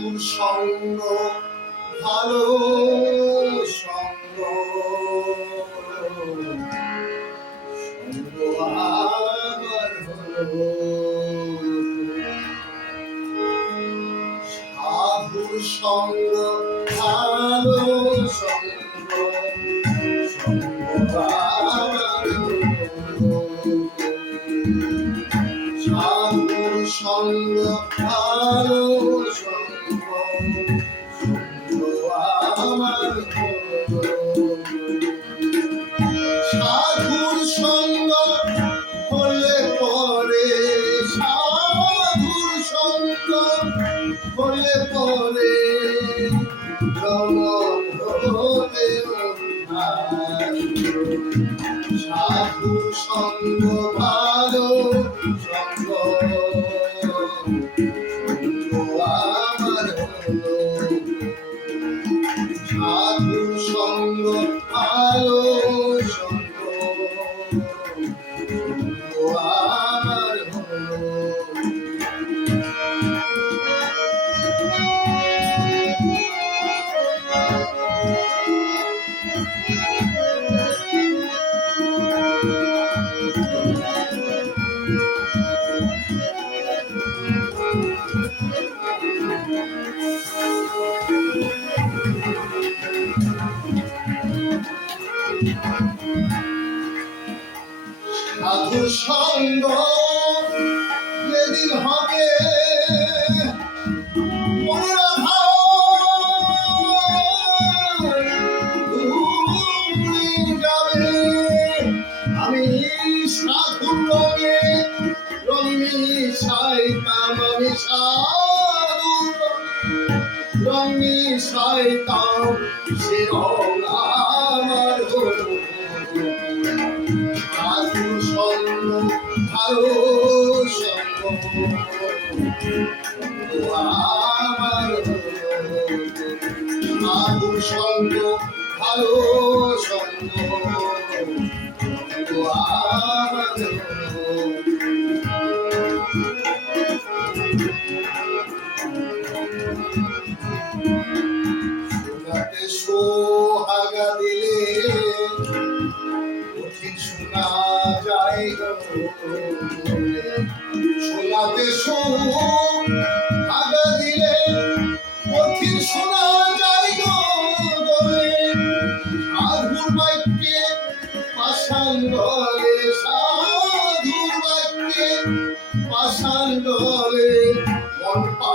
সাধুর সঙ্গ ভালো সঙ্গ সাধুর সঙ্গ ভালো সঙ্গ সঙ্গ ভালো I push on, boy. আলো আগুন সঙ্গ ভালো সঙ্গ Thank you. রাতে সমূহ আগা দিলে পথির শোনা যায় গলে আধুর বাক্যে পাশান ঢলে, সাধুর বাক্যে পাশান ঢলে, মন পা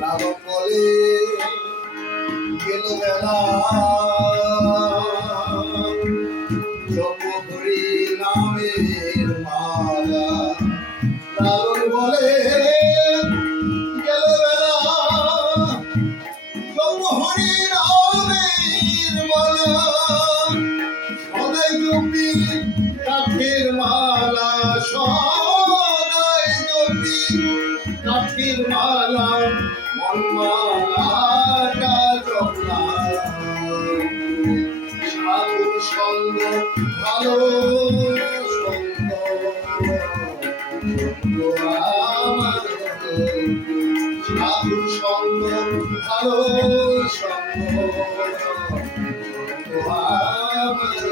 লালন বলে গেল বেলা। জপরি বলে গেল বেলা। জপরি নামের কাঠের সঙ্গ আমার সাধু সঙ্গ সঙ্গ সঙ্গ আমার